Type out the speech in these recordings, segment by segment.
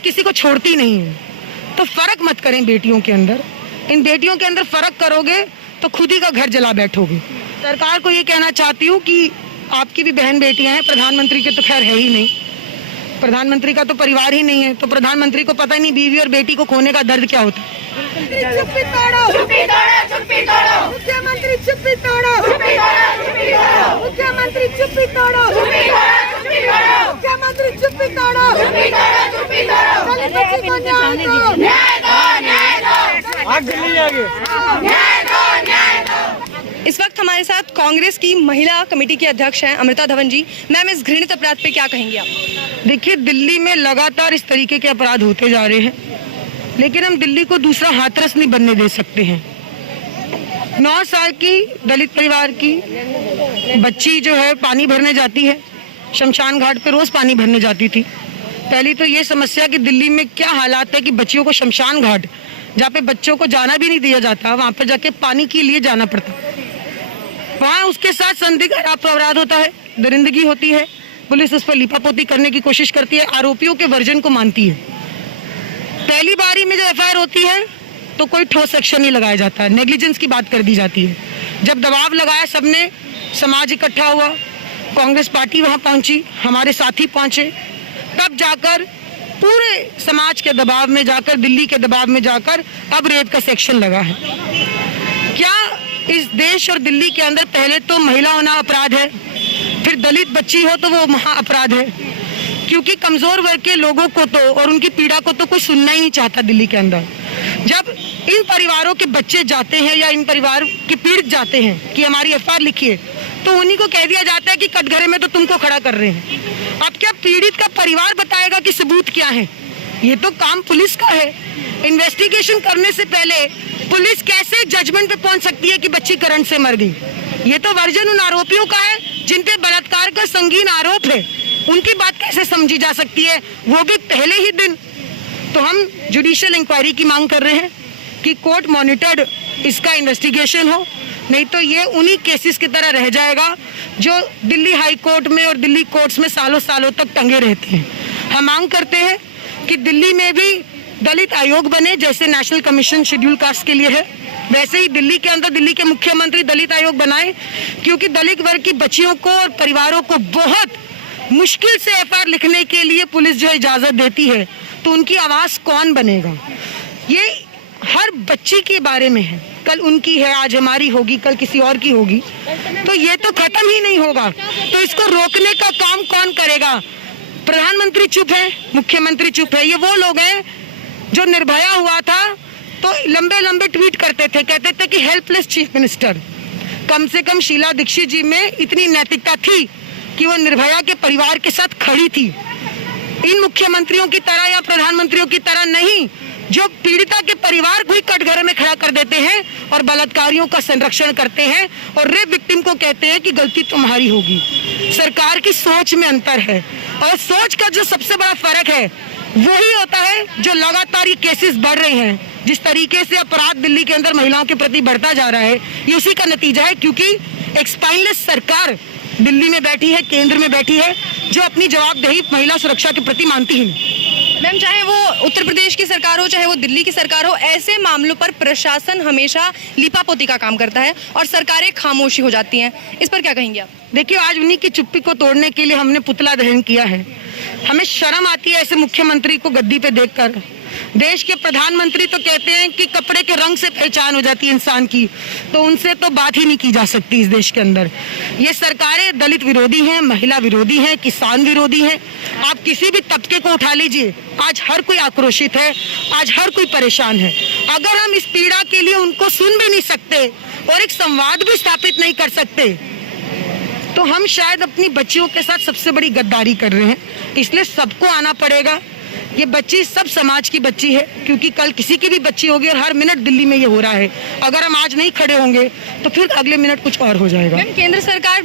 Police किसी को छोड़ती नहीं है, तो फर्क मत करें बेटियों के अंदर। इन बेटियों के अंदर फर्क करोगे तो खुद ही का घर जला बैठोगे। सरकार को ये कहना चाहती हूँ कि आपकी भी बहन बेटियां हैं, प्रधानमंत्री के तो खैर है ही नहीं, प्रधानमंत्री का तो परिवार ही नहीं है, तो प्रधानमंत्री को पता ही नहीं बीवी और बेटी को खोने का दर्द क्या होता है। चुप्पी तोड़ो, चुप्पी तोड़ो, चुप्पी तोड़ो, मुख्यमंत्री चुप्पी तोड़ो, चुप्पी तोड़ो, चुप्पी तोड़ो, मुख्यमंत्री चुप्पी तोड़ो, चुप्पी तोड़ो, चुप्पी तोड़ो, मुख्यमंत्री चुप्पी तोड़ो, चुप्पी तोड़ो, चुप्पी तोड़ो, दलित बच्ची को न्याय दो, न्याय दो, न्याय दो, आग दिल्ली आगे, न्याय दो, न्याय दो। इस वक्त हमारे साथ कांग्रेस की महिला कमेटी की अध्यक्ष हैं अमृता धवन जी। मैम, इस घृणित अपराध पे क्या कहेंगी आप? देखिए, दिल्ली में लगातार इस तरीके के अपराध होते जा रहे हैं, लेकिन हम दिल्ली को दूसरा हाथरस नहीं बनने दे सकते हैं। 9 साल की दलित परिवार की बच्ची जो है पानी भरने जाती है, शमशान घाट पे रोज पानी भरने जाती थी। पहली तो ये समस्या कि दिल्ली में क्या हालात है कि बच्चियों को शमशान घाट, जहाँ पे बच्चों को जाना भी नहीं दिया जाता, वहाँ पे जाके पानी के लिए जाना पड़ता। वहाँ उसके साथ संदिग्ध अपराध होता है, दरिंदगी होती है, पुलिस उस पर लिपापोती करने की कोशिश करती है, आरोपियों के वर्जन को मानती है। पहली बारी में जब एफआईआर होती है तो कोई ठोस एक्शन नहीं लगाया जाता है, नेग्लिजेंस की बात कर दी जाती है। जब दबाव लगाया सबने, समाज इकट्ठा हुआ, कांग्रेस पार्टी वहाँ पहुंची, हमारे साथी पहुंचे, तब जाकर पूरे समाज के दबाव में जाकर, दिल्ली के दबाव में जाकर अब रेप का सेक्शन लगा है। क्या इस देश और दिल्ली के अंदर पहले तो महिला होना अपराध है, फिर दलित बच्ची हो तो वो महा अपराध है, क्योंकि कमजोर वर्ग के लोगों को तो और उनकी पीड़ा को तो कोई सुनना ही नहीं चाहता दिल्ली के अंदर। जब इन परिवारों के बच्चे जाते हैं या इन परिवार के पीड़ित जाते हैं कि हमारी एफआईआर लिखिए, तो उन्हीं को कह दिया जाता है कि कटघरे में तो तुमको खड़ा कर रहे हैं। अब क्या पीड़ित का परिवार बताएगा कि सबूत क्या है? ये तो काम पुलिस का है। इन्वेस्टिगेशन करने से पहले पुलिस कैसे जजमेंट पे पहुंच सकती है कि बच्ची करंट से मर गई? ये तो वर्जन उन आरोपियों का है जिन पे बलात्कार का संगीन आरोप है, उनकी बात कैसे समझी जा सकती है, वो भी पहले ही दिन। तो हम जुडिशियल इंक्वायरी की मांग कर रहे हैं कि कोर्ट मॉनिटर्ड इसका इन्वेस्टिगेशन हो, नहीं तो ये उन्हीं केसेस की तरह रह जाएगा जो दिल्ली हाई कोर्ट में और दिल्ली कोर्ट्स में सालों सालों तक टंगे रहते हैं। हम मांग करते हैं कि दिल्ली में भी दलित आयोग बने, जैसे नेशनल कमीशन शेड्यूल कास्ट के लिए है, वैसे ही दिल्ली के अंदर दिल्ली के मुख्यमंत्री दलित आयोग बनाए, क्योंकि दलित वर्ग की बच्चियों को और परिवारों को बहुत मुश्किल से एफआईआर लिखने के लिए पुलिस जो इजाजत देती है, तो उनकी आवाज कौन बनेगा? ये हर बच्ची के बारे में है, कल उनकी है, आज हमारी होगी, कल किसी और की होगी, तो ये तो खत्म ही नहीं होगा। तो इसको रोकने का काम कौन करेगा? प्रधानमंत्री चुप है, मुख्यमंत्री चुप है। ये वो लोग हैं जो निर्भया हुआ था तो लंबे लंबे ट्वीट करते थे, कहते थे कि हेल्पलेस चीफ मिनिस्टर। कम से कम शीला दीक्षित जी में इतनी नैतिकता थी कि वो निर्भया के परिवार के साथ खड़ी थी। इन मुख्यमंत्रियों की तरह या प्रधानमंत्रियों की तरह नहीं, जो पीड़िता के परिवार को ही कटघरे में खड़ा कर देते हैं और बलात्कारियों का संरक्षण करते हैं और रेप विक्टिम को कहते हैं कि गलती तुम्हारी होगी। सरकार की सोच में अंतर है, और सोच का जो सबसे बड़ा फर्क है वही होता है जो लगातार ये केसेस बढ़ रहे हैं। जिस तरीके से अपराध दिल्ली के अंदर महिलाओं के प्रति बढ़ता जा रहा है, ये उसी का नतीजा है, क्योंकि एक स्पाइनलेस सरकार दिल्ली में बैठी है, केंद्र में बैठी है, जो अपनी जवाबदेही महिला सुरक्षा के प्रति मानती ही नहीं। मैम, चाहे वो उत्तर प्रदेश की सरकार हो, चाहे वो दिल्ली की सरकार हो, ऐसे मामलों पर प्रशासन हमेशा लिपापोती का काम करता है और सरकारें खामोशी हो जाती हैं। इस पर क्या कहेंगे आप? देखिए, आज उन्हीं की चुप्पी को तोड़ने के लिए हमने पुतला दहन किया है। हमें शर्म आती है ऐसे मुख्यमंत्री को गद्दी पे देखकर। देश के प्रधानमंत्री तो कहते हैं कि कपड़े के रंग से पहचान हो जाती है इंसान की, तो उनसे तो बात ही नहीं की जा सकती इस देश के अंदर। ये सरकारें दलित विरोधी हैं, महिला विरोधी हैं, किसान विरोधी हैं। आप किसी भी तबके को उठा लीजिए, आज हर कोई आक्रोशित है, आज हर कोई परेशान है। अगर हम इस पीड़ा के लिए उनको सुन भी नहीं सकते और एक संवाद भी स्थापित नहीं कर सकते, तो हम शायद अपनी बच्चियों के साथ सबसे बड़ी गद्दारी कर रहे हैं। इसलिए सबको आना पड़ेगा। ये बच्ची सब समाज की बच्ची है, क्योंकि कल किसी की भी बच्ची होगी और हर मिनट दिल्ली में ये हो रहा है। अगर हम आज नहीं खड़े होंगे तो फिर अगले मिनट कुछ और हो जाएगा। मैम, केंद्र सरकार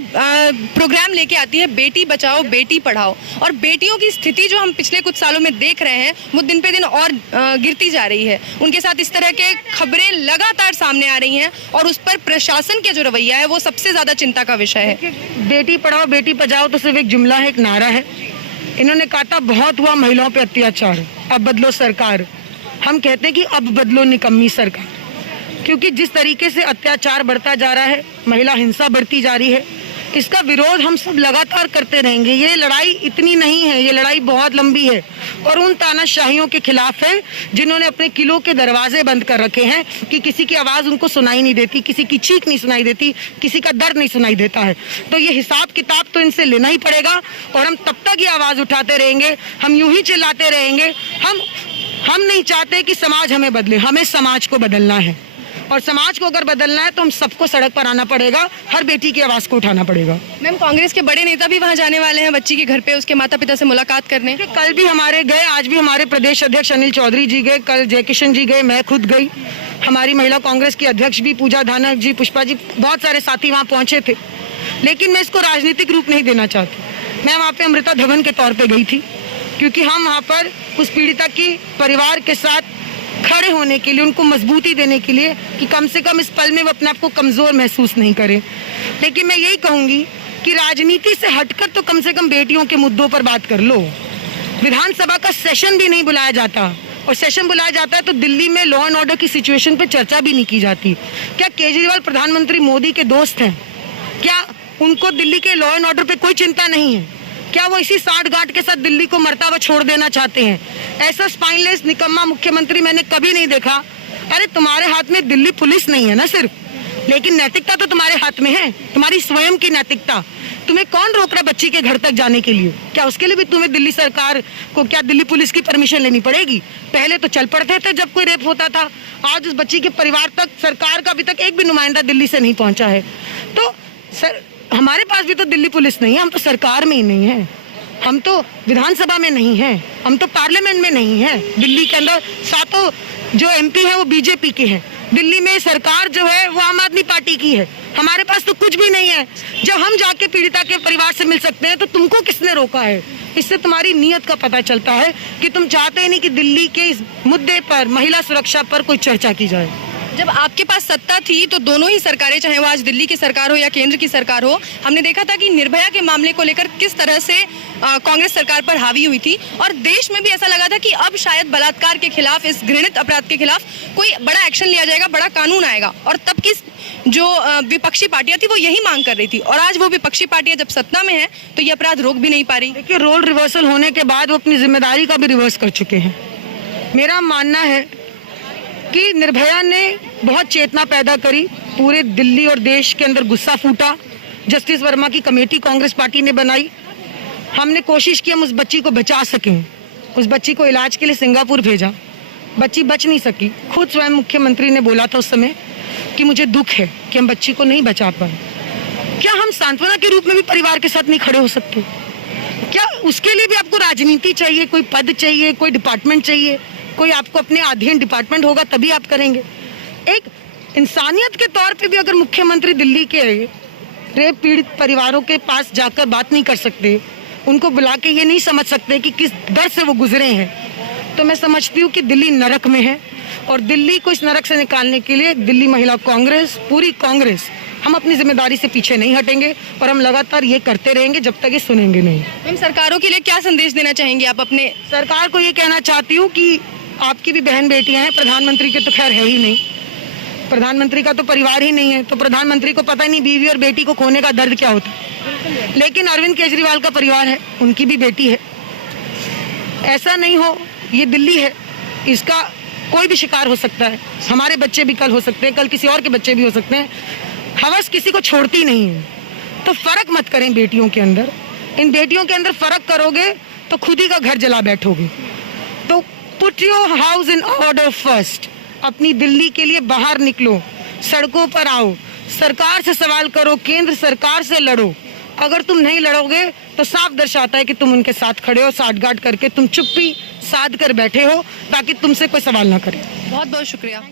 प्रोग्राम लेके आती है बेटी बचाओ बेटी पढ़ाओ, और बेटियों की स्थिति जो हम पिछले कुछ सालों में देख रहे हैं वो दिन पे दिन और गिरती जा रही है। उनके साथ इस तरह के खबरें लगातार सामने आ रही हैं और उस पर प्रशासन का जो रवैया है वो सबसे ज्यादा चिंता का विषय है। बेटी पढ़ाओ बेटी बचाओ तो सिर्फ एक जुमला है, एक नारा है। इन्होंने कहा था बहुत हुआ महिलाओं पे अत्याचार, अब बदलो सरकार। हम कहते हैं कि अब बदलो निकम्मी सरकार, क्योंकि जिस तरीके से अत्याचार बढ़ता जा रहा है, महिला हिंसा बढ़ती जा रही है, इसका विरोध हम सब लगातार करते रहेंगे। ये लड़ाई इतनी नहीं है, ये लड़ाई बहुत लंबी है और उन तानाशाहियों के खिलाफ है जिन्होंने अपने किलों के दरवाजे बंद कर रखे हैं कि किसी की आवाज़ उनको सुनाई नहीं देती, किसी की चीख नहीं सुनाई देती, किसी का दर्द नहीं सुनाई देता है। तो ये हिसाब किताब तो इनसे लेना ही पड़ेगा और हम तब तक ये आवाज़ उठाते रहेंगे, हम यूं ही चिल्लाते रहेंगे। हम नहीं चाहते कि समाज हमें बदले, हमें समाज को बदलना है और समाज को अगर बदलना है तो हम सबको सड़क पर आना पड़ेगा, हर बेटी की आवाज़ को उठाना पड़ेगा। मैम, कांग्रेस के बड़े नेता भी वहां जाने वाले हैं बच्ची के घर पे उसके माता पिता से मुलाकात करने। कल भी हमारे गए, आज भी हमारे प्रदेश अध्यक्ष अनिल चौधरी जी गए, कल जयकिशन जी गए, मैं खुद गई, हमारी महिला कांग्रेस की अध्यक्ष भी पूजा धानक जी, पुष्पा जी, बहुत सारे साथी वहाँ पहुँचे थे। लेकिन मैं इसको राजनीतिक रूप नहीं देना चाहती। मैं वहाँ पे अमृता धवन के तौर पर गई थी क्योंकि हम वहाँ पर उस पीड़िता की परिवार के साथ खड़े होने के लिए, उनको मजबूती देने के लिए कि कम से कम इस पल में वो अपने आप को कमज़ोर महसूस नहीं करें। लेकिन मैं यही कहूँगी कि राजनीति से हटकर तो कम से कम बेटियों के मुद्दों पर बात कर लो। विधानसभा का सेशन भी नहीं बुलाया जाता और सेशन बुलाया जाता है तो दिल्ली में लॉ एंड ऑर्डर की सिचुएशन पर चर्चा भी नहीं की जाती। क्या केजरीवाल प्रधानमंत्री मोदी के दोस्त हैं? क्या उनको दिल्ली के लॉ एंड ऑर्डर पर कोई चिंता नहीं है? क्या वो इसी साठ गांठ के साथ दिल्ली को मरता हुआ छोड़ देना चाहते हैं? ऐसा स्पाइनलेस निकम्मा मुख्यमंत्री मैंने कभी नहीं देखा। अरे तुम्हारे हाथ में दिल्ली पुलिस नहीं है ना सिर्फ, लेकिन नैतिकता तो तुम्हारे हाथ में है, तुम्हारी स्वयं की नैतिकता। तुम्हें कौन रोक रहा है बच्ची के घर तक जाने के लिए? क्या उसके लिए भी तुम्हें दिल्ली सरकार को, क्या दिल्ली पुलिस की परमिशन लेनी पड़ेगी? पहले तो चल पड़ते थे जब कोई रेप होता था, आज उस बच्ची के परिवार तक सरकार का अभी तक एक भी नुमाइंदा दिल्ली से नहीं पहुंचा है। तो सर, हमारे पास भी तो दिल्ली पुलिस नहीं है, हम तो सरकार में ही नहीं है, हम तो विधानसभा में नहीं है, हम तो पार्लियामेंट में नहीं है। दिल्ली के अंदर सातों जो एमपी हैं वो बीजेपी के हैं, दिल्ली में सरकार जो है वो आम आदमी पार्टी की है। हमारे पास तो कुछ भी नहीं है। जब हम जाके पीड़िता के परिवार से मिल सकते हैं तो तुमको किसने रोका है? इससे तुम्हारी नीयत का पता चलता है कि तुम चाहते ही नहीं कि दिल्ली के इस मुद्दे पर, महिला सुरक्षा पर कोई चर्चा की जाए। जब आपके पास सत्ता थी तो दोनों ही सरकारें, चाहे वो आज दिल्ली की सरकार हो या केंद्र की सरकार हो, हमने देखा था कि निर्भया के मामले को लेकर किस तरह से कांग्रेस सरकार पर हावी हुई थी और देश में भी ऐसा लगा था कि अब शायद बलात्कार के खिलाफ, इस घृणित अपराध के खिलाफ कोई बड़ा एक्शन लिया जाएगा, बड़ा कानून आएगा। और तब की जो विपक्षी पार्टियां थी वो यही मांग कर रही थी और आज वो विपक्षी पार्टियां जब सत्ता में है तो ये अपराध रोक भी नहीं पा रही। देखिए, रोल रिवर्सल होने के बाद वो अपनी जिम्मेदारी का भी रिवर्स कर चुके हैं। मेरा मानना है कि निर्भया ने बहुत चेतना पैदा करी, पूरे दिल्ली और देश के अंदर गुस्सा फूटा। जस्टिस वर्मा की कमेटी कांग्रेस पार्टी ने बनाई, हमने कोशिश की हम उस बच्ची को बचा सकें। उस बच्ची को इलाज के लिए सिंगापुर भेजा, बच्ची बच नहीं सकी। खुद स्वयं मुख्यमंत्री ने बोला था उस समय कि मुझे दुख है कि हम बच्ची को नहीं बचा पाए। क्या हम सांत्वना के रूप में भी परिवार के साथ नहीं खड़े हो सकते? क्या उसके लिए भी आपको राजनीति चाहिए, कोई पद चाहिए, कोई डिपार्टमेंट चाहिए, कोई आपको अपने अधीन डिपार्टमेंट होगा तभी आप करेंगे? एक इंसानियत के तौर पे भी अगर मुख्यमंत्री दिल्ली के रेप पीड़ित परिवारों के पास जाकर बात नहीं कर सकते, उनको बुला के ये नहीं समझ सकते कि किस दर से वो गुजरे हैं, तो मैं समझती हूँ कि दिल्ली नरक में है। और दिल्ली को इस नरक से निकालने के लिए दिल्ली महिला कांग्रेस, पूरी कांग्रेस, हम अपनी जिम्मेदारी से पीछे नहीं हटेंगे और हम लगातार ये करते रहेंगे जब तक ये सुनेंगे नहीं। मैम, सरकारों के लिए क्या संदेश देना चाहेंगे आप अपने? सरकार को ये कहना चाहती हूँ कि आपकी भी बहन बेटियां हैं, प्रधानमंत्री के तो खैर है ही नहीं, प्रधानमंत्री का तो परिवार ही नहीं है, तो प्रधानमंत्री को पता ही नहीं बीवी और बेटी को खोने का दर्द क्या होता है। लेकिन अरविंद केजरीवाल का परिवार है, उनकी भी बेटी है। ऐसा नहीं हो, ये दिल्ली है, इसका कोई भी शिकार हो सकता है। हमारे बच्चे भी कल हो सकते हैं, कल किसी और के बच्चे भी हो सकते हैं। हवस किसी को छोड़ती नहीं है, तो फर्क मत करें बेटियों के अंदर। इन बेटियों के अंदर फर्क करोगे तो खुद ही का घर जला बैठोगे। तो put your house in order first. अपनी दिल्ली के लिए बाहर निकलो, सड़कों पर आओ, सरकार से सवाल करो, केंद्र सरकार से लड़ो। अगर तुम नहीं लड़ोगे तो साफ दर्शाता है कि तुम उनके साथ खड़े हो, साठगांठ करके तुम चुप्पी साध कर बैठे हो ताकि तुमसे कोई सवाल ना करे। बहुत बहुत शुक्रिया।